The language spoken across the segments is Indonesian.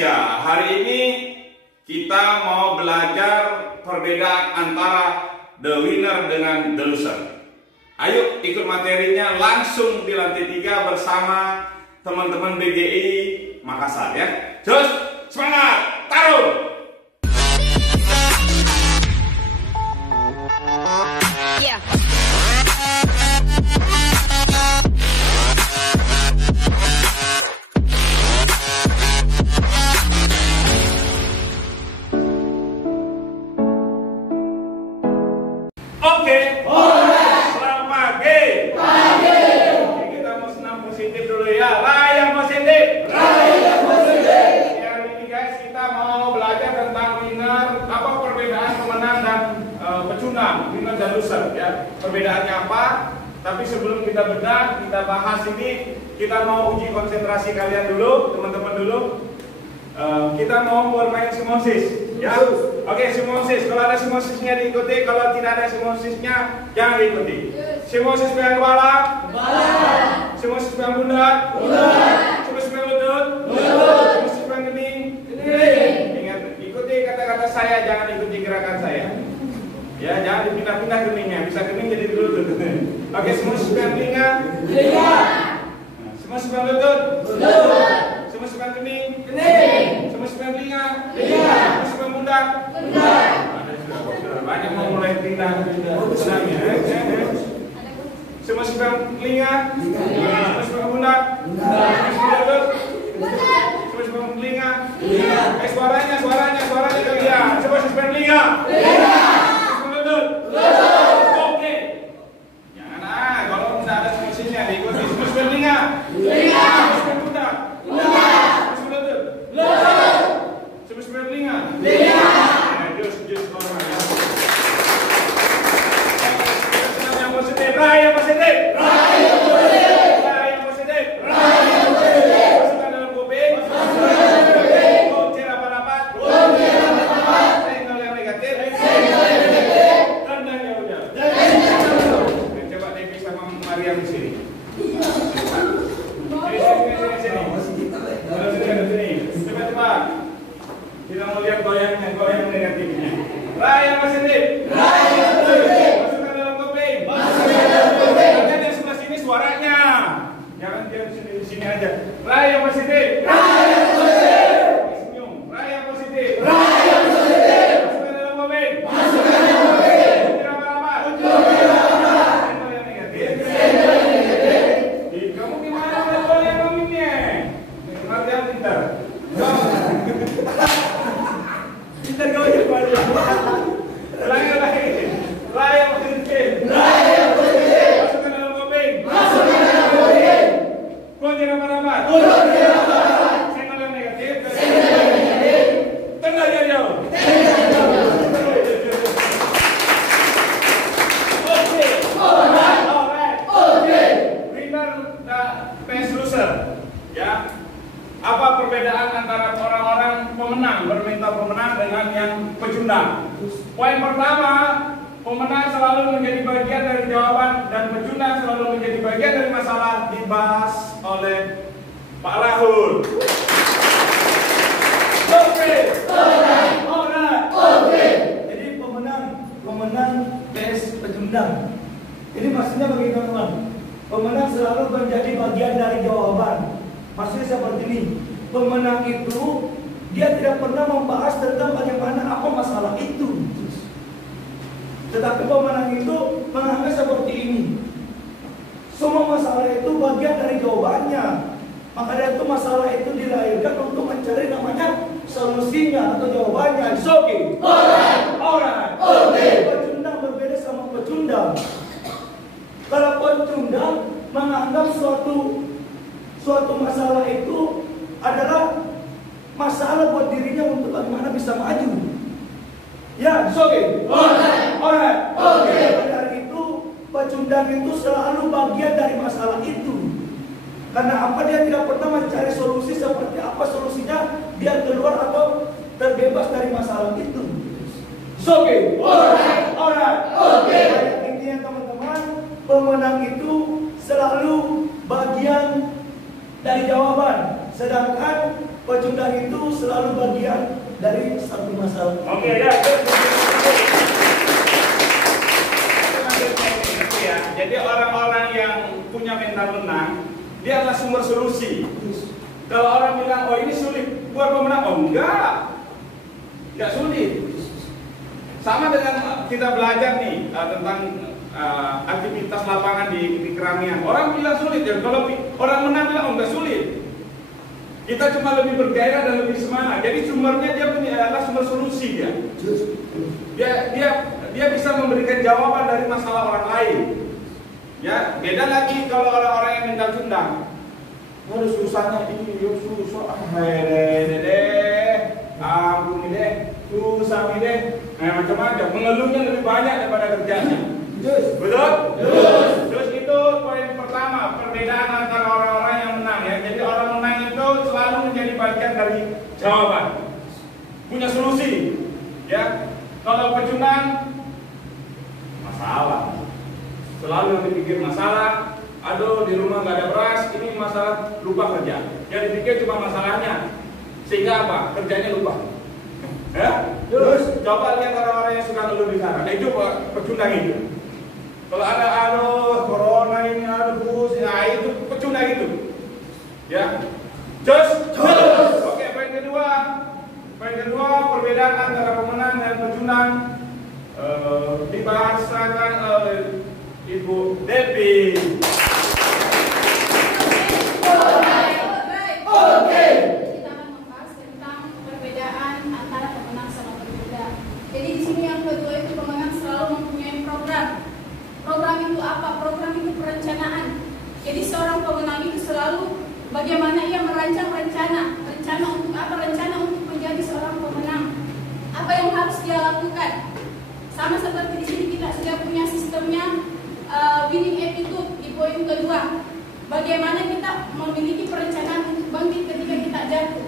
Indonesia. Hari ini kita mau belajar perbedaan antara the winner dengan the loser. Ayo ikut materinya langsung di lantai 3 bersama teman-teman BGI Makassar ya. Terus semangat, taruh! Oke, selamat pagi. Oke, kita mau senam positif dulu ya. Raya positif. Hari ini guys kita mau belajar tentang winner, apa perbedaan pemenang dan pecundang, winner dan loser ya. Perbedaannya apa? Tapi sebelum kita bedah, kita bahas ini, kita mau uji konsentrasi kalian dulu, teman-teman dulu. Kita mau bermain simosis. Ya, oke, simosis. Kalau ada simosisnya diikuti, kalau tidak ada simosisnya jangan diikuti. Simosis pegang kepala, simosis pegang pundak, simosis pegang lutut, simosis pegang kening. Ingat, ikuti kata-kata saya, jangan ikuti gerakan saya. Ya, jangan dipindah-pindah keningnya, bisa kening jadi lutut. Oke, simosis pegang telinga, simosis pegang lutut, simosis pegang kening, simosis pegang telinga, simosis pegang pundak. Ada sudah banyak mau mulai pindah senamnya. Simosis pegang telinga, simosis pegang pundak, simosis pegang lutut, simosis pegang telinga. Suaranya kalian. Simosis pegang telinga, simosis pegang lutut. Oke. Jangan kalau tidak ada simosisnya diikuti. Simosis pegang telinga, simosis pegang pundak, simosis pegang lutut, simosis pegang telinga. Jus normal ya. Senam yang positif, raya positif. Masukkan dalam kuping. Kunci rapat-rapat. Senggol yang negatif. Tendang yang udah. Coba Devi sama Mariam di sini. Sini. Cepat. Kita mau lihat goyang negatifnya. Raya positif. Masukkan dalam kuping. Lihat yang sebelah sini suaranya. Jangan diam di sini aja. Raya positif. Senyum. Raya positif. Masukkan dalam kuping. Kunci rapat-rapat. Senggol yang negatif. Kamu gimana goyang ngomongnya? Latihan pintar. Kita goyang balik. Ulangi. Raya positif. Masukkan dalam kuping. Kunci rapat-rapat. Senggol yang negatif. Tendang yang jauh. Oke. Winner vs loser. Ya. Apa perbedaan antara orang-orang pemenang, bermental pemenang dengan yang pecundang? Poin pertama, pemenang selalu menjadi bagian dari jawaban dan pecundang selalu menjadi bagian dari masalah dibahas oleh Pak Rahul. Oke. Jadi pemenang vs pecundang. Ini maksudnya bagi teman-teman. Pemenang selalu menjadi bagian dari jawaban. Maksudnya seperti ini, pemenang itu dia tidak pernah membahas tentang bagaimana apa masalah itu. Tetapi pemenang itu menganggap seperti ini. Semua masalah itu bagian dari jawabannya. Maka dari itu masalah itu dilahirkan untuk mencari namanya solusinya atau jawabannya. It's okay. Alright. Pecundang berbeda sama pecundang. Kalau pecundang menganggap suatu masalah itu adalah masalah buat dirinya untuk bagaimana bisa maju. Ya, it's okay. Alright. Dari itu, pecundang itu selalu bagian dari masalah itu. Karena apa? Dia tidak pernah mencari solusi seperti apa solusinya biar keluar atau terbebas dari masalah itu. It's okay. Alright. Intinya teman-teman, pemenang itu selalu bagian dari jawaban. Sedangkan pecundang itu selalu bagian dari satu masalah. Oke ya. Ya. Jadi orang-orang yang punya mental menang, dia adalah sumber solusi. Kalau orang bilang, oh ini sulit buat pemenang, oh enggak sulit. Sama dengan kita belajar nih tentang aktivitas lapangan di keramaian. Orang bilang sulit, ya kalau orang menang bilang, oh enggak sulit. Kita cuma lebih bergairah dan lebih semangat. Jadi sumbernya dia punya adalah sumber solusi dia. Dia bisa memberikan jawaban dari masalah orang lain. Ya, beda lagi kalau orang-orang yang mental cundang. Waduh susahnya ini, susah. Ampun deh, susah deh. Macam-macam. Mengeluhnya lebih banyak daripada kerjanya. Betul? Terus itu poin pertama, perbedaan antara orang-orang yang menang ya. Jadi orang menang itu selalu menjadi bagian dari jawaban. Punya solusi. Ya. Kalau pecundang masalah. Selalu yang dipikir masalah, aduh di rumah nggak ada beras, ini masalah, lupa kerja. Yang dipikir cuma masalahnya, sehingga apa? Kerjanya lupa. Ya? Terus coba lihat orang-orang yang suka ngeluh di sana. Itu pecundang itu. Kalau ada aduh corona ini, aduh bus, nah itu pecundang itu. Ya. Just. Oke, poin kedua. Poin kedua, perbedaan antara pemenang dan pecundang dibahasakan oleh Ibu Devi. Oke. Kita akan membahas tentang perbedaan antara pemenang sama pecundang. Jadi di sini yang kedua itu pemenang selalu mempunyai program. Program itu apa? Program itu perencanaan. Jadi seorang pemenang itu selalu bagaimana ia merancang rencana. Rencana untuk apa? Rencana untuk menjadi seorang pemenang. Apa yang harus dia lakukan? Sama seperti di sini kita sudah punya sistemnya. Winning attitude di poin kedua. Bagaimana kita memiliki perencanaan untuk bangkit ketika kita jatuh.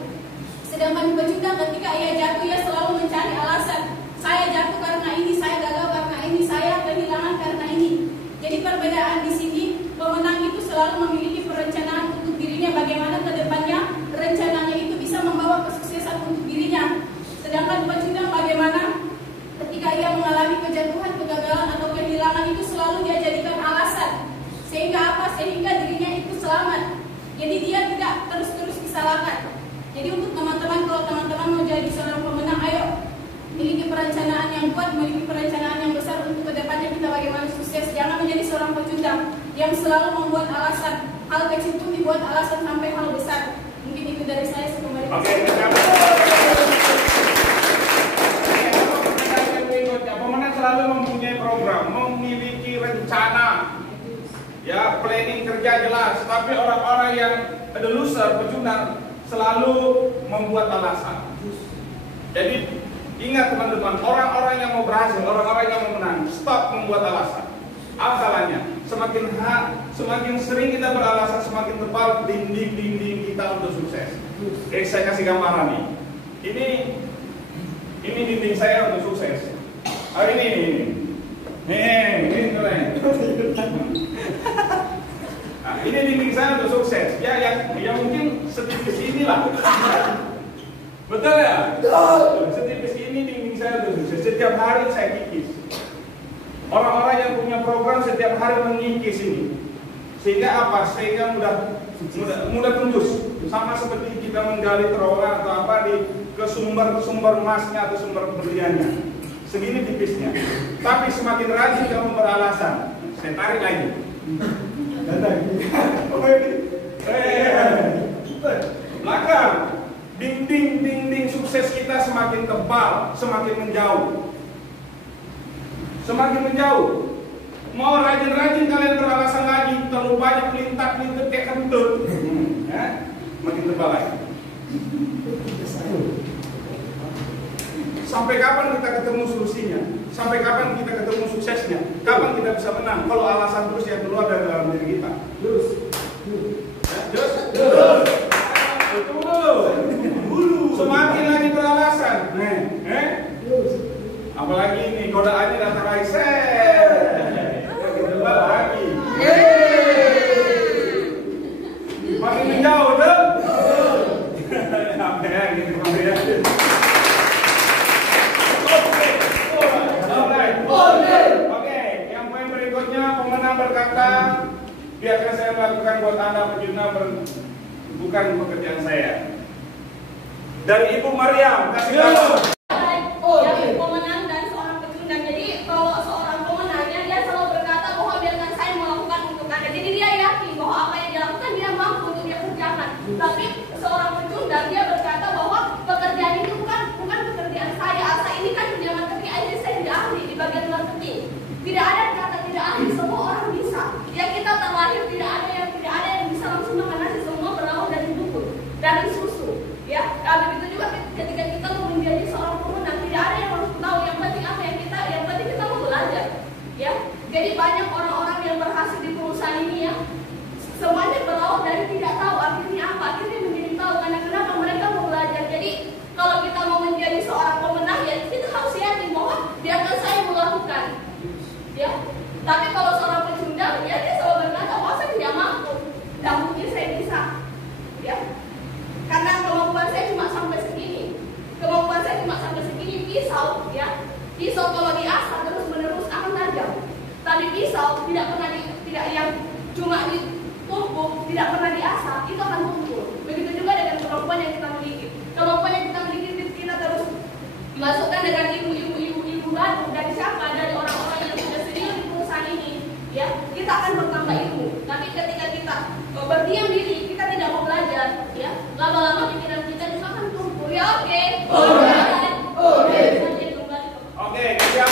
Sedangkan pecundang ketika ia jatuh, ia selalu mencari alasan. Saya jatuh karena ini, saya gagal karena ini, saya kehilangan karena ini. Jadi perbedaan di sini, pemenang itu selalu memiliki perencanaan untuk dirinya. Bagaimana ke depannya rencananya itu bisa membawa kesuksesan untuk dirinya. Sedangkan pecundang bagaimana ketika ia mengalami kejatuhan, kegagalan atau kehilangan itu selalu dia jadikan alasan. Sehingga apa? Sehingga dirinya itu selamat. Jadi dia tidak terus-terus disalahkan. Jadi untuk teman-teman, kalau teman-teman mau jadi seorang pemenang, ayo miliki perencanaan yang kuat, miliki perencanaan yang besar untuk kedepannya kita bagaimana sukses. Jangan menjadi seorang pecundang yang selalu membuat alasan. Hal kecil pun dibuat alasan sampai hal besar. Mungkin itu dari saya. Oke, pemenang selalu mempunyai program, memiliki rencana, ya planning kerja jelas. Tapi orang-orang yang ada loser, pecundang, selalu membuat alasan. Jadi ingat teman-teman, orang-orang yang mau berhasil, orang-orang yang mau menang, stop membuat alasan. Alasannya, semakin sering kita beralasan, semakin tebal dinding kita untuk sukses. Saya kasih gambaran nih. Ini dinding saya untuk sukses. Ini keren. Nah, ini dinding saya untuk sukses. Ya mungkin setipis inilah. Betul ya? Setipis ini dinding saya untuk sukses. Setiap hari saya kikis. Orang-orang yang punya program setiap hari mengikis ini. Sehingga apa? Sehingga mudah tembus. Sama seperti kita menggali terowongan atau apa ke sumber emasnya atau sumber berliannya. Segini tipisnya. Tapi semakin rajin kamu beralasan, saya tarik lagi. Belakang. Dinding sukses kita semakin tebal, semakin menjauh. Semakin menjauh. Mau rajin-rajin kalian beralasan lagi, terlalu banyak pelintak-pelintak kayak kentut. Makin tebal lagi. Sampai kapan kita ketemu solusinya? Sampai kapan kita ketemu suksesnya? Kapan kita bisa menang? Kalau alasan terus yang keluar dari dalam diri kita. Terus. Semakin lagi beralasan. Apalagi ini godaannya datang lagi. Makin tebal lagi. Makin menjauh, betul? berikutnya pemenang berkata, biarkan saya melakukan buat Anda pecundang bukan pekerjaan saya. Dari Ibu Mariam, kasih tahu. Yang pemenang dan seorang pecundang. Jadi kalau seorang pemenangnya dia selalu berkata bahwa biarkan saya melakukan untuk Anda. Jadi dia yakin bahwa apa yang dia lakukan dia mampu untuk dia kerjakan. Tapi seorang pecundang dia berkata bahwa pekerjaan itu bukan pekerjaan saya. Asa ini kan zaman ketika ini saya tidak ahli di bagian marketing. Tidak ada kata tidak ahli, semua orang bisa. Ya kita terlahir tidak ada yang bisa langsung makan nasi, semua berawal dari dukun, dari susu. Ya, begitu juga ketika kita mau menjadi seorang pemenang, tidak ada yang harus tahu. Yang penting apa yang penting kita mau belajar. Ya, jadi banyak orang-orang yang berhasil di perusahaan ini ya, semuanya berawal dari tidak tahu akhirnya apa, akhirnya menjadi tahu karena kenapa mereka mau belajar. Jadi kalau kita mau menjadi seorang pemenang ya kita harus yakin bahwa biarkan saya melakukan. Ya, tapi kalau seorang pecundang ya dia selalu berkata bahwa saya tidak mampu, tidak mungkin saya bisa. Ya. Karena kemampuan saya cuma sampai segini. Pisau, ya. Pisau kalau diasah terus menerus akan tajam. Tapi pisau tidak yang cuma ditumpuk, tidak pernah diasah, itu akan tumpul. Begitu juga dengan kemampuan yang kita miliki. Kemampuan yang kita miliki kita terus masukkan dengan ibu baru dari siapa? Dari orang-orang yang sudah senior di perusahaan ini. Ya, kita akan bertambah ilmu. Tapi ketika kita berdiam diri, kita tidak mau belajar, ya, lama-lama pikiran kita juga akan tumpul. Ya, oke. Oke, siap.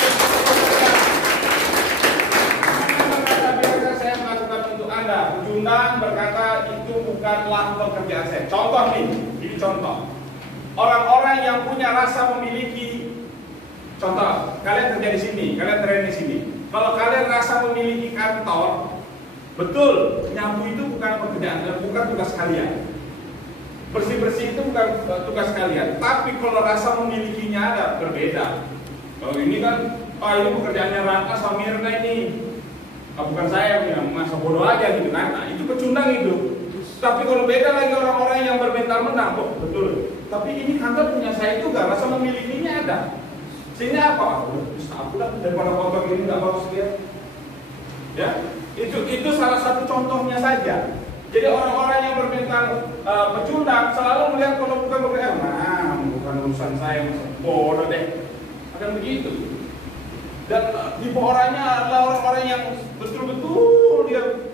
Biarkan saya melakukan untuk Anda. Pecundang berkata itu bukanlah pekerjaan saya. Contoh nih, ini contoh. Orang-orang yang punya rasa memiliki, contoh, kalian kerja di sini, kalian train di sini. Kalau kalian rasa memiliki kantor, betul, nyapu itu bukan pekerjaan, bukan tugas kalian. Bersih-bersih itu bukan tugas kalian. Tapi kalau rasa memilikinya ada, berbeda. Kalau ini kan, ini pekerjaannya Raka sama Mirna ini. Bukan saya yang masa bodoh aja gitu kan. Nah, itu pecundang itu. Tapi kalau beda lagi orang-orang yang bermental menang, betul. Tapi ini kantor punya saya juga, rasa memilikinya ada. Sehingga apa? Aku lah daripada kotor ini nggak bagus lihat. Ya, itu salah satu contohnya saja. Jadi orang-orang yang bermental pecundang selalu melihat kalau bukan pekerjaan, bukan urusan saya, bodoh deh. Akan begitu. Dan di bawahnya adalah orang-orang yang betul-betul dia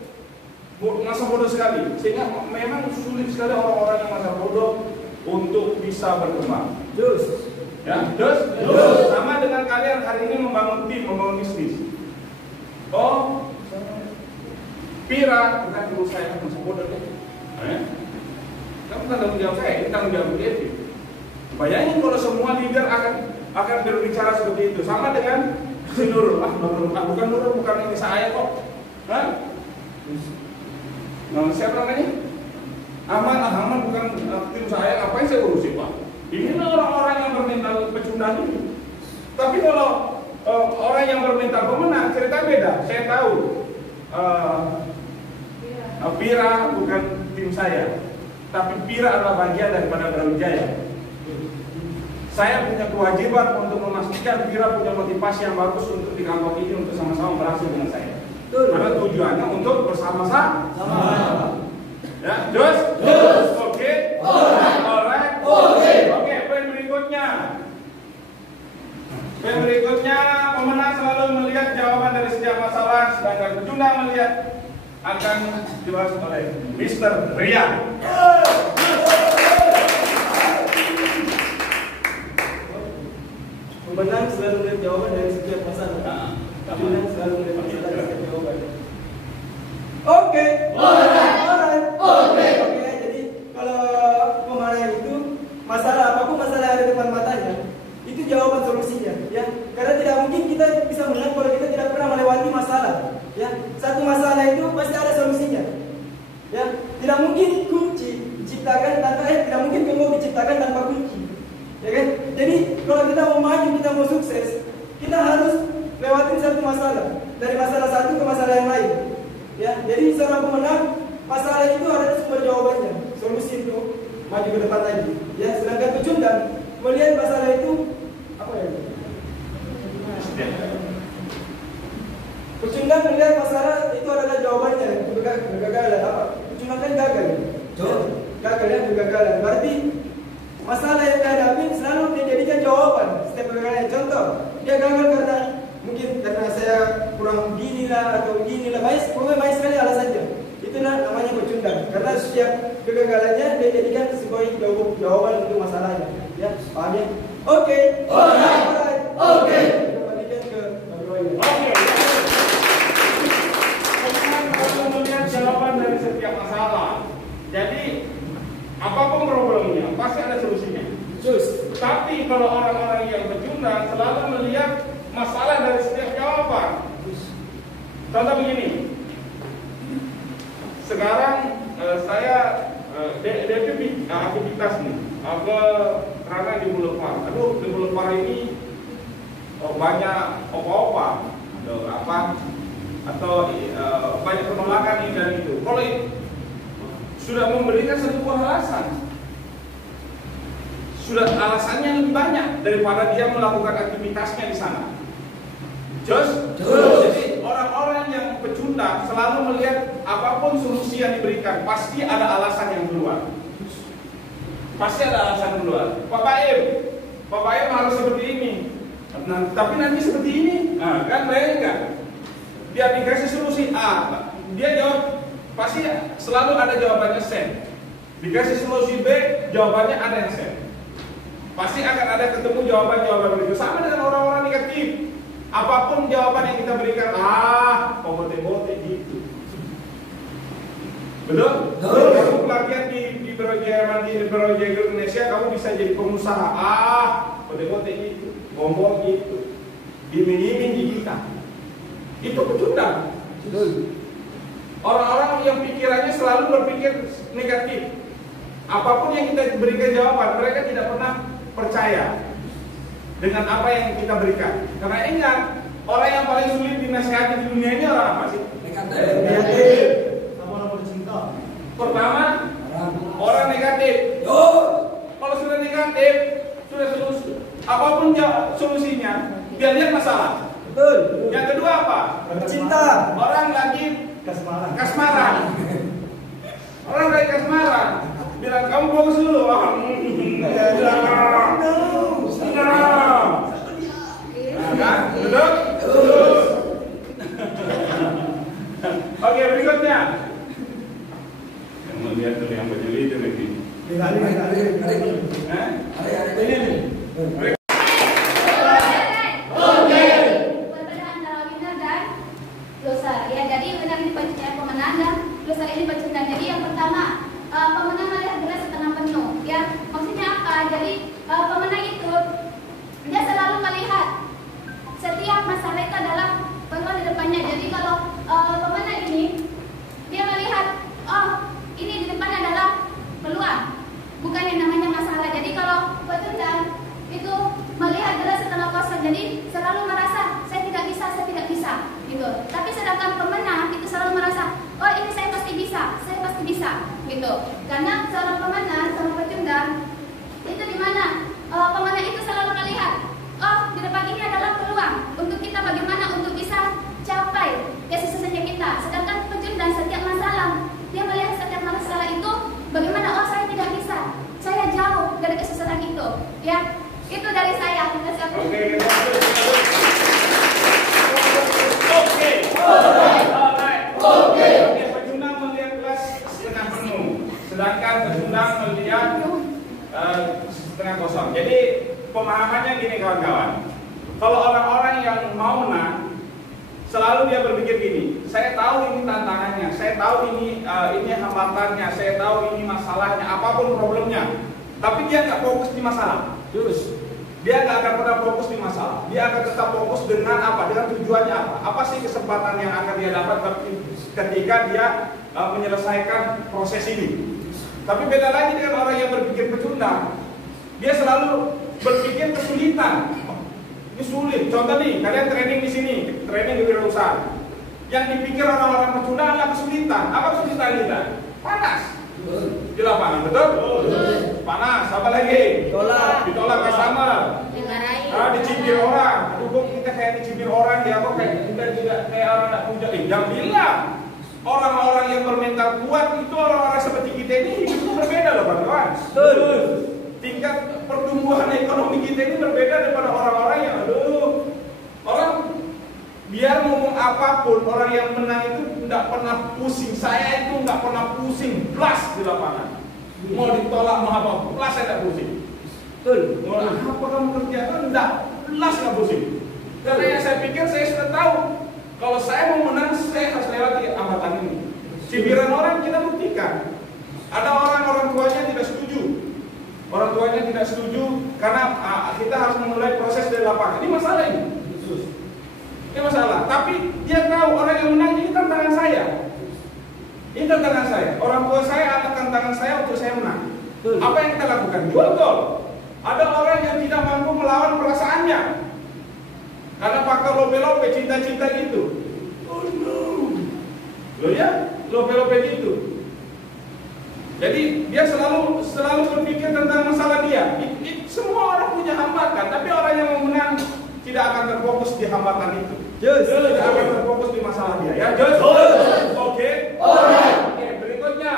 masa bodoh sekali. Sehingga memang sulit sekali orang-orang yang masa bodoh untuk bisa berkembang. Ya, terus sama dengan kalian hari ini membangun tim, membangun bisnis. Oh, Pira bukan guru saya, masa bodoh deh. Kamu kan tanggung jawab saya, ini tanggung jawab dia. Bayangin kalau semua leader akan berbicara seperti itu. Sama dengan si Nurul. Bukan Nurul, bukan ini saya kok. Nah, siapa namanya? Aman bukan tim saya. Ngapain saya urusin Pak? Ini orang-orang yang bermental pecundang ini. Tapi kalau orang yang bermental pemenang, cerita beda. Saya tahu. Pira bukan tim saya, tapi Pira adalah bagian daripada Brawijaya. Saya punya kewajiban untuk memastikan Pira punya motivasi yang bagus untuk di kantor ini untuk sama-sama berhasil dengan saya. Karena tujuannya untuk bersama-sama. Ya, terus? Oke. Alright. Oke, poin berikutnya. Poin berikutnya, pemenang selalu melihat jawaban dari setiap masalah, sedangkan pecundang melihat akan dibahas oleh Mr. Rian. Pemenang selalu melihat jawaban dari setiap masalah. Pemenang selalu melihat masalah dari setiap jawaban. Oke. Jadi kalau pemenang itu masalah apapun masalah yang ada di depan matanya, itu jawaban solusinya, ya. Karena tidak mungkin kita bisa menang kalau kita tidak pernah melewati masalah. Ya, satu masalah itu pasti ada solusinya. Ya, tidak mungkin kunci diciptakan tidak mungkin gembok diciptakan tanpa kunci. Ya kan? Jadi kalau kita mau maju, kita mau sukses, kita harus lewatin satu masalah dari masalah satu ke masalah yang lain. Ya, jadi seorang pemenang masalah itu ada sumber jawabannya, solusi untuk maju ke depan lagi. Ya, sedangkan pecundang melihat masalah itu apa ya? Pecundang dia melihat masalah itu adalah jawabannya, kegagalan. Apa? Pecundang kan gagal. Gagal ya, kegagalan. Berarti masalah yang dihadapi selalu dia jadikan jawaban setiap kegagalan. Contoh, dia gagal karena mungkin karena saya kurang gini lah atau gini lah. Pokoknya baik sekali alasannya. Itulah namanya pecundang. Karena setiap kegagalannya dia jadikan sebagai jawaban untuk masalahnya. Ya, paham ya? Oke. Oke. Kembalikan ke Roy. Oke. Kalau melihat jawaban dari setiap masalah, jadi apapun problemnya pasti ada solusinya. Tapi kalau orang-orang yang pecundang selalu melihat masalah dari setiap jawaban. Contoh begini. Sekarang saya aktivitas nih, karena di Boulevard. Aduh, di Boulevard ini banyak opa-opa atau banyak penolakan ini dan itu. Kalau sudah memberikan satu buah alasan, sudah alasannya lebih banyak daripada dia melakukan aktivitasnya di sana. Jadi orang-orang yang pecundang selalu melihat apapun solusi yang diberikan pasti ada alasan yang keluar. Pasti ada alasan keluar. Pak Baim harus seperti ini. Nah, tapi nanti seperti ini. Nah, kan bayangin kan? Dia dikasih solusi A, dia jawab pasti selalu ada jawabannya C. Dikasih solusi B, jawabannya ada yang C. Pasti akan ada ketemu jawaban-jawaban begitu. Sama dengan orang-orang negatif. Apapun jawaban yang kita berikan, bote-bote gitu. Betul? Kamu pelatihan di Project Indonesia, kamu bisa jadi pengusaha. Bote-bote gitu, ngomong gitu, iming-iming di kita. Itu pecundang. Orang-orang yang pikirannya selalu berpikir negatif. Apapun yang kita berikan jawaban, mereka tidak pernah percaya dengan apa yang kita berikan. Karena ingat, orang yang paling sulit dinasihati di dunia ini orang apa sih? Negatif. Sama orang bercinta. Pertama, orang negatif. Kalau sudah negatif, sudah solusi. Apapun solusinya, dia lihat masalah. Betul. Yang kedua apa? Cinta. Orang lagi kasmaran. Orang lagi kasmaran. Bilang kamu bagus dulu. Kan? Betul? Oke, berikutnya. Yang melihat tuh yang baju itu lagi. Ini nih. Perbedaan antara winner dan loser. Ya, jadi winner ini pemenang dan loser ini pecundang. Jadi yang pertama, pemenang melihat gelas setengah penuh. Ya, maksudnya apa? Jadi pemenang itu dia selalu melihat setiap masalah itu adalah peluang di depannya. Jadi kalau pemenang ini dia melihat, ini di depannya adalah peluang, bukan yang namanya masalah. Jadi kalau pecundang itu melihat gelas setengah kosong, jadi selalu merasa saya tidak bisa, gitu. Tapi sedangkan pemenang itu selalu merasa, ini saya pasti bisa, gitu. Karena seorang pemenang, seorang pecundang itu di mana pemenang itu selalu melihat, di depan ini adalah peluang untuk kita bagaimana untuk bisa capai kesuksesannya kita. Sedangkan pecundang setiap masalah, dia melihat setiap masalah itu bagaimana, saya tidak bisa, saya jauh dari kesuksesan itu. Ya, itu dari saya. Oke. Pecundang melihat gelas setengah penuh, sedangkan pecundang melihat setengah kosong. Jadi pemahamannya gini kawan-kawan. Kalau orang-orang yang mau menang, selalu dia berpikir gini, saya tahu ini tantangannya, saya tahu ini hambatannya, saya tahu ini masalahnya, apapun problemnya. Tapi dia nggak fokus di masalah. Dia nggak akan pernah fokus di masalah. Dia akan tetap fokus dengan apa? Dengan tujuannya apa? Apa sih kesempatan yang akan dia dapat ketika dia menyelesaikan proses ini? Tapi beda lagi dengan orang yang berpikir pecundang. Dia selalu berpikir kesulitan. Ini sulit. Contoh nih, kalian training di sini, training di wirausaha. Yang dipikir orang-orang pecundang adalah kesulitan. Apa kesulitan kita? Panas. Di lapangan, betul? Panas. Apa lagi? Ditolak customer. Dicibir orang. Aduh, kita kayak dicibir dipikir orang dia kok tidak kayak orang tidak punya. Jangan bilang orang-orang yang bermental kuat itu orang-orang seperti kita ini hidupnya berbeda loh kawan-kawan. Tingkat pertumbuhan ekonomi kita ini berbeda daripada orang-orang yang orang biar ngomong apapun, orang yang menang itu tidak pernah pusing. Saya itu nggak pernah pusing, plus di lapangan. Mau ditolak mau apa, plus saya tidak pusing. Betul. Mau apa kamu kerjakan, tidak, plus nggak pusing. Karena yang saya pikir saya sudah tahu, kalau saya mau menang saya harus lewati hambatan ini. Cibiran orang kita buktikan. Ada orang tuanya tidak setuju. Orang tuanya tidak setuju karena kita harus memulai proses dari lapangan. Ini masalah ini. Ini masalah. Tapi dia tahu orang yang menang ini tantangan saya. Ini tantangan saya. Orang tua saya ada tantangan saya untuk saya menang. Apa yang kita lakukan? Jual gol. Ada orang yang tidak mampu melawan perasaannya karena pakai lope-lope cinta-cinta gitu. Oh no. Loh ya, lope-lope gitu. Jadi dia selalu berpikir tentang masalah dia. Semua orang punya hambatan, tapi orang yang mau menang tidak akan terfokus di hambatan itu. Tidak akan terfokus di masalah dia. Ya, oke. Oke, berikutnya.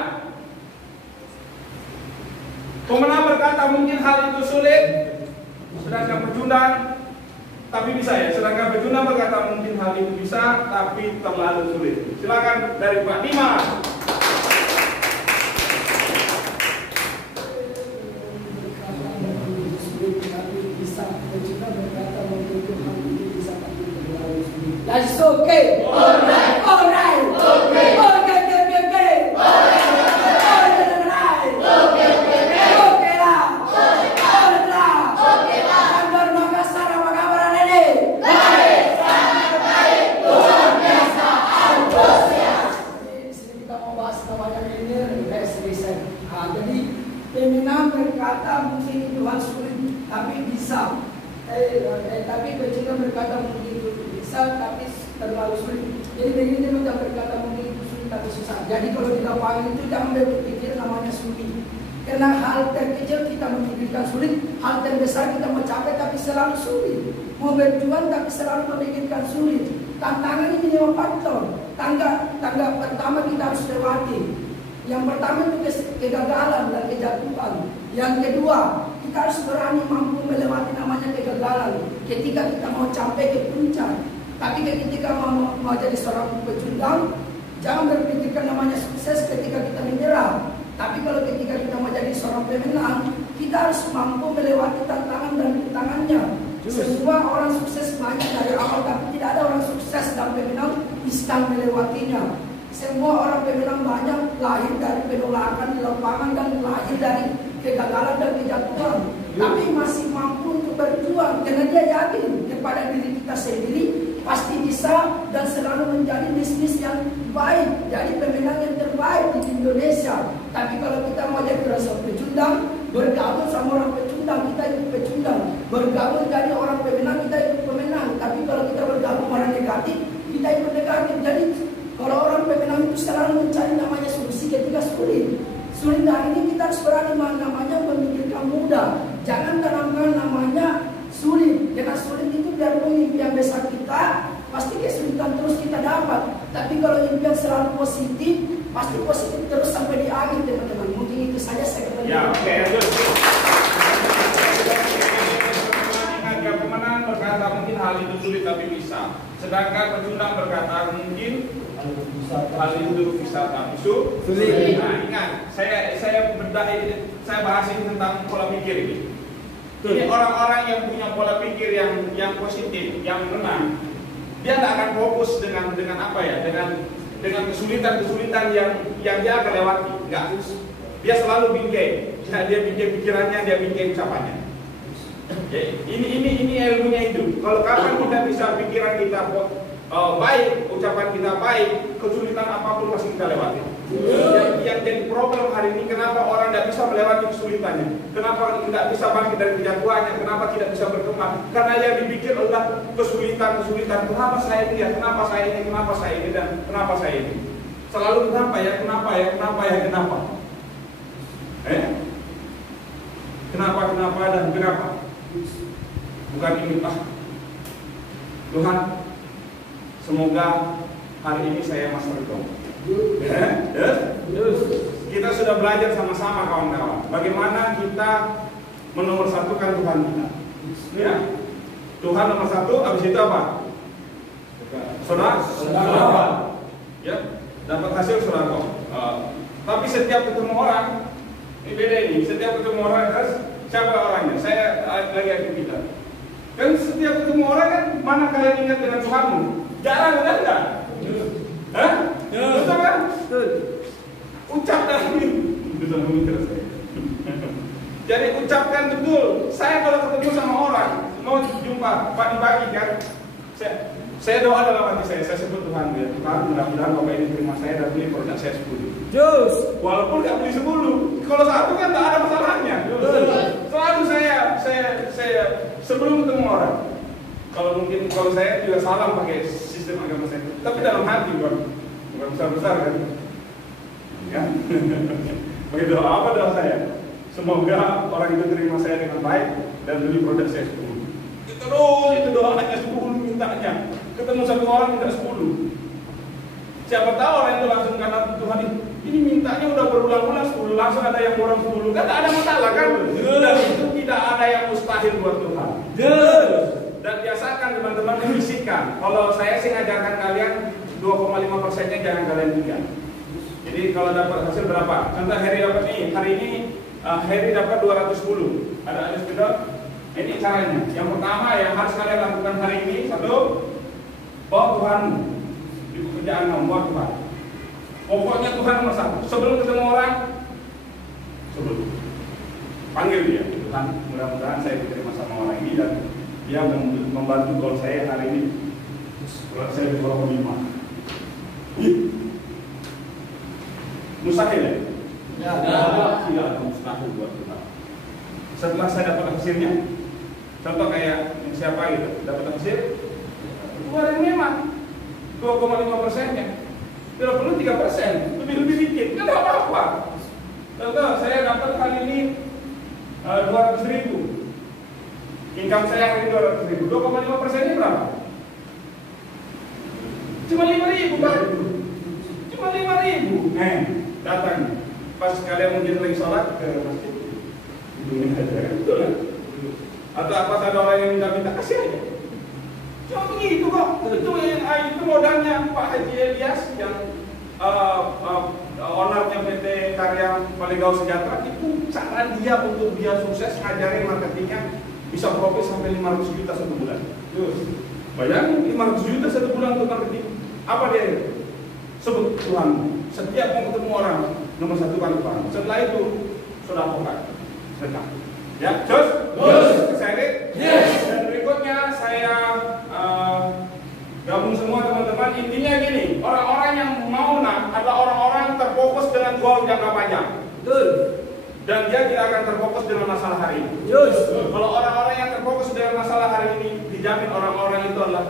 Pemenang berkata mungkin hal itu sulit, sedangkan pecundang tapi bisa ya. Sedangkan pecundang berkata mungkin hal itu bisa, tapi terlalu sulit. Silakan dari Pak Dimas. That's okay. Alright. Alright. Okay. Okay. Okay. Jadi pemenang berkata mungkin Tuhan sulit tapi bisa. Tapi pecundang berkata mungkin itu bisa tapi terlalu sulit. Jadi begini teman berkata mungkin itu sulit tapi susah. Jadi kalau di lapangan itu jangan berpikir namanya sulit. Karena hal terkecil kita memikirkan sulit, hal terbesar kita mau capai tapi selalu sulit. Mau berjuang tapi selalu memikirkan sulit. Tantangan ini 5 faktor. Tangga pertama kita harus lewati. Yang pertama itu kegagalan dan kejatuhan. Yang kedua, kita harus berani mampu melewati namanya kegagalan ketika kita mau capai ke puncak. Tapi ketika mau jadi seorang pecundang, jangan berpikirkan namanya sukses ketika kita menyerah. Tapi kalau ketika kita mau jadi seorang pemenang, kita harus mampu melewati tantangan dan rintangannya. Semua orang sukses banyak dari awal, tapi tidak ada orang sukses dan pemenang bisa melewatinya. Semua orang pemenang banyak lahir dari penolakan di lapangan dan lahir dari kegagalan dan kejatuhan. Tapi masih mampu untuk berjuang karena dia yakin kepada diri kita sendiri pasti bisa dan selalu menjadi bisnis yang baik, jadi pemenang yang terbaik di Indonesia. Tapi kalau kita mau jadi seorang pecundang, bergabung sama orang pecundang, kita ikut pecundang. Bergabung jadi orang pemenang, kita ikut pemenang. Tapi kalau kita bergabung orang negatif, kita ikut negatif. Jadi kalau orang pemenang itu selalu mencari namanya solusi ketika sulit. Sulit hari ini kita harus berani namanya memikirkan mudah. Jangan tanamkan namanya sulit. Karena sulit itu biarpun impian besar kita, pasti kesulitan terus kita dapat. Tapi kalau impian selalu positif, pasti positif terus sampai di akhir teman-teman. Mungkin itu saja saya katakan. Ya, oke. Pemenang berkata mungkin hal itu sulit tapi bisa. Sedangkan pecundang berkata mungkin hal itu bisa tapi sulit. Nah, ingat, saya bedah ini, saya bahas ini tentang pola pikir ini. Ini orang-orang yang punya pola pikir yang positif, yang menang, dia tidak akan fokus dengan apa ya, dengan kesulitan-kesulitan yang dia akan lewati. Enggak, dia selalu bingkai. Dia bingkai pikirannya, dia bingkai ucapannya. Ini ilmunya itu. Kalau kapan kita bisa pikiran kita baik, ucapan kita baik, kesulitan apapun pasti kita lewati. Yang jadi problem hari ini, kenapa orang tidak bisa melewati kesulitannya? Kenapa tidak bisa bangkit dari kejatuhannya? Kenapa tidak bisa berkembang? Karena yang dipikir adalah kesulitan. Kenapa saya ini ya? Kenapa saya ini? Kenapa saya ini? Dan kenapa saya ini? Selalu kenapa ya? Kenapa? Kenapa dan kenapa? Bukan ini Tuhan, semoga hari ini saya master dong. Kita sudah belajar sama-sama kawan-kawan. Bagaimana kita menomorsatukan Tuhan kita. Ya. Tuhan nomor satu, habis itu apa? Saudara. Ya, dapat hasil saudara. Tapi setiap ketemu orang, ini beda ini. Setiap ketemu orang, siapa orangnya? Saya lagi aktivitas. Kan setiap ketemu orang kan, mana kalian ingat dengan Tuhanmu? Jarang kan enggak? Hah? Betul kan? Betul. Ucap dan betul terus. Jadi ucapkan betul. Saya kalau ketemu sama orang, mau jumpa pagi-pagi kan, saya doa dalam hati saya sebut Tuhan, ya Tuhan, mudah-mudahan Bapak ini terima saya dan beli produk saya 10. Jus. Walaupun nggak beli 10, kalau satu kan tak ada masalahnya. Selalu saya sebelum ketemu orang, kalau saya juga salam pakai sistem agama saya, tapi dalam hati bukan besar-besar kan. Ya. Begitu apa doa saya? Semoga orang itu terima saya dengan baik dan beli produk saya 10. Terus itu doanya 10 mintanya. Ketemu satu orang minta 10. Siapa tahu orang itu langsung kata Tuhan ini mintanya udah berulang-ulang 10, langsung ada yang kurang 10. Kan tak ada masalah kan? Dan itu tidak ada yang mustahil buat Tuhan. Dan biasakan teman-teman membisikkan. Kalau saya sih ngajarkan kalian 2,5%-nya jangan kalian tinggal. Jadi kalau dapat hasil berapa? Contoh Heri dapat nih, hari ini Heri dapat 210. Ada sepeda. Ini caranya. Yang pertama yang harus kalian lakukan hari ini, satu, bawa Tuhanmu di pekerjaan kamu, bawa Tuhan. Pokoknya Tuhan nomor satu. Sebelum ketemu orang, panggil dia. Tuhan, mudah-mudahan saya diterima sama orang ini dan dia membantu gol saya hari ini. Kalau saya di kolom 5. Mustahil ya? Tidak ada mustahil buat Tuhan. Setelah saya dapat hasilnya, contoh kayak siapa gitu, dapat hasil, keluarin memang 2,5%-nya. Tidak perlu 3%, lebih dikit, kan tidak apa-apa. Contoh saya dapat kali ini 200.000, income saya hari ini 200.000, 2,5%-nya berapa? Cuma 5.000 kan? Cuma 5.000. Datang pas kalian mungkin lagi sholat ke masjid. Betul kan? Atau apa ada orang yang minta kasih aja. Cuma begitu kok. Itu modalnya Pak Haji Elias yang ownernya PT Karya Paligau Sejahtera. Itu cara dia untuk dia sukses ngajarin marketingnya bisa profit sampai 500 juta satu bulan. Bayangin 500 juta satu bulan untuk marketing. Apa dia? Sebut Tuhan. Setiap mau ketemu orang nomor satu kan Tuhan. Setelah itu sudah pokok. Ya, terus? Excited? Yes. Dan berikutnya saya gabung semua teman-teman. Intinya gini, orang-orang yang mau adalah orang-orang yang terfokus dengan goal jangka panjang. Betul. Dan dia tidak akan terfokus dengan masalah hari ini. Kalau orang-orang yang terfokus dengan masalah hari ini, dijamin orang-orang itu adalah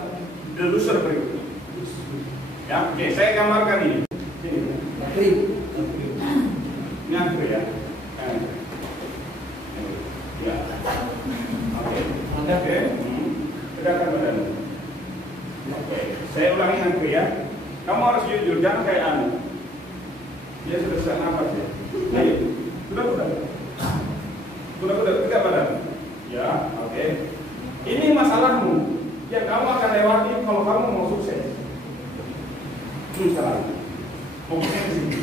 the loser berikutnya. Ya, oke, saya gambarkan ini. Ini angker ya. Ya. Oke. Tegakkan badan. Oke. Saya ulangi nanti ya. Kamu harus jujur, jangan kayak anu. Dia sudah sesak nafas ya. Ayo. Sudah tegak badan. Ya, oke. Ini masalahmu yang kamu akan lewati kalau kamu mau sukses. Ini salah. Fokusnya di sini.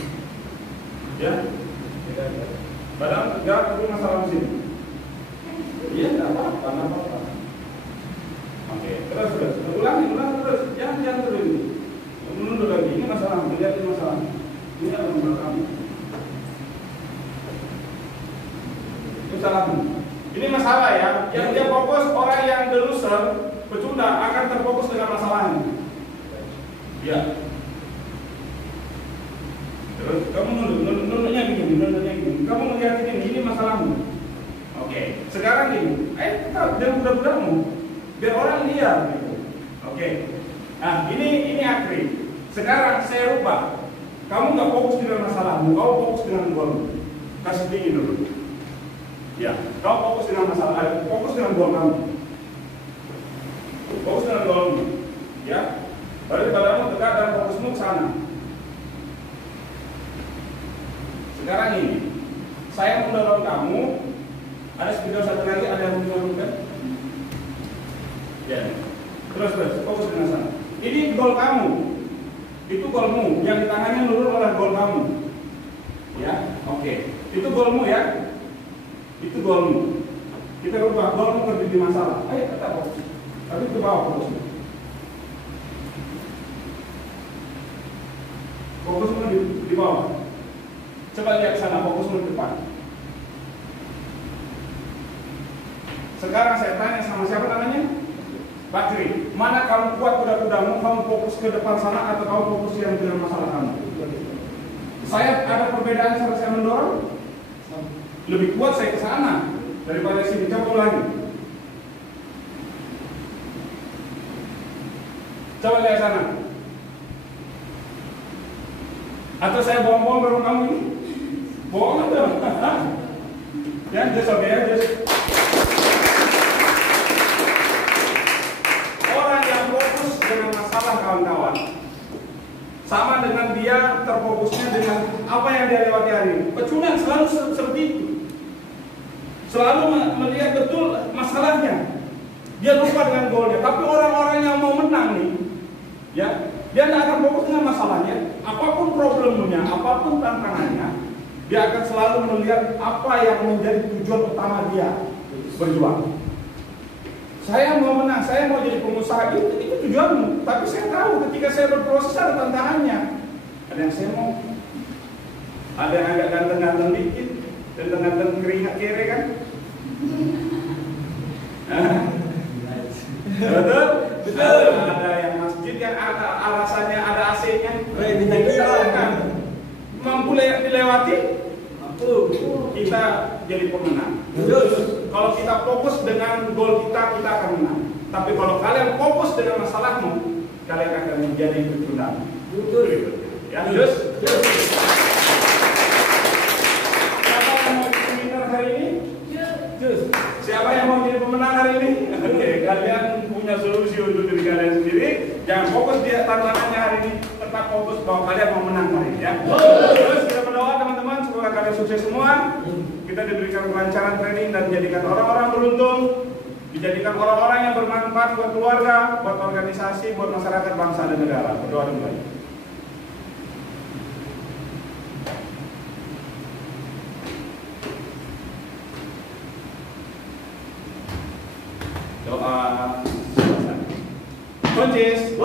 Ya. Badan tegak, tapi masalah di sini. Iya, tidak apa-apa. Oke, terus. Ulangi terus. Jangan terus ini. Menunduk lagi. Ini masalah. Lihat ini masalah. Ini adalah masalah kamu. Itu salahmu. Ini masalah ya. Yang dia fokus orang yang the loser, pecunda akan terfokus dengan masalahnya. Ya. Terus kamu nunduknya gini. Kamu melihat ini masalahmu. Oke, sekarang gini, tetap jangan budak-budakmu, biar orang lihat gitu. Oke, nah ini akhir. Sekarang saya rubah, kamu nggak fokus dengan masalahmu, kamu fokus dengan golmu. Kasih tinggi dulu. Ya, kamu fokus dengan masalah, fokus dengan gol kamu. fokus dengan goalmu, ya. Balik badanmu tegak dan fokusmu ke sana. Sekarang ini, saya mendorong kamu. Ada speaker satu lagi, ada yang mendorongkan? Ya. Terus fokus dengan sana. Ini goal kamu. Itu goalmu. Yang di tangannya nurun oleh goal kamu. Ya, oke. Itu goalmu ya. Itu goalmu. Kita rubah goalmu terjadi masalah. Ayo kita fokus. Tapi ke bawah fokusnya. Fokusmu di bawah. Coba lihat ke sana, fokusmu di depan. Sekarang saya tanya sama siapa namanya? Bakri, mana kamu kuat kuda-kudamu, kamu fokus ke depan sana atau kamu fokus yang dengan masalah kamu? Saya ada perbedaan saat saya mendorong. Lebih kuat saya ke sana daripada sini. Coba ulangi. Coba lihat sana. Atau saya bohong-bohong dorong kamu ini? Bohong atau? Ya, just oke ya, just. Orang yang fokus dengan masalah kawan-kawan, sama dengan dia terfokusnya dengan apa yang dia lewati hari ini. Pecundang selalu seperti itu. Selalu melihat betul masalahnya. Dia lupa dengan goalnya. Tapi orang-orang yang mau menang nih, ya, dia tidak akan fokus dengan masalahnya. Apapun problemnya, apapun tantangannya, dia akan selalu melihat apa yang menjadi tujuan utama dia berjuang. Saya mau menang, saya mau jadi pengusaha, itu tujuanmu. Tapi saya tahu ketika saya berproses ada tantangannya. Ada yang saya mau, ada yang agak ganteng-ganteng dikit, ganteng-ganteng keringat kere kan? Betul? Betul. Ada yang masjid yang alasannya ada AC-nya. Mampu dilewati, mampu kita jadi pemenang. Kalau kita fokus dengan goal kita akan menang. Tapi kalau kalian fokus dengan masalahmu, kalian akan menjadi pecundang. Betul. Ya, terus. Siapa yang mau jadi pemenang hari ini? Siapa yang mau jadi pemenang hari ini? Oke, kalian punya solusi untuk diri kalian sendiri. Jangan fokus di tantangannya hari ini, tetap fokus bahwa kalian mau menang hari ini ya. Terus kita berdoa teman-teman, semoga kalian sukses semua. Kita diberikan kelancaran training dan dijadikan orang-orang beruntung, dijadikan orang-orang yang bermanfaat buat keluarga, buat organisasi, buat masyarakat, bangsa dan negara. Berdoa dulu. Doa. Kuncis.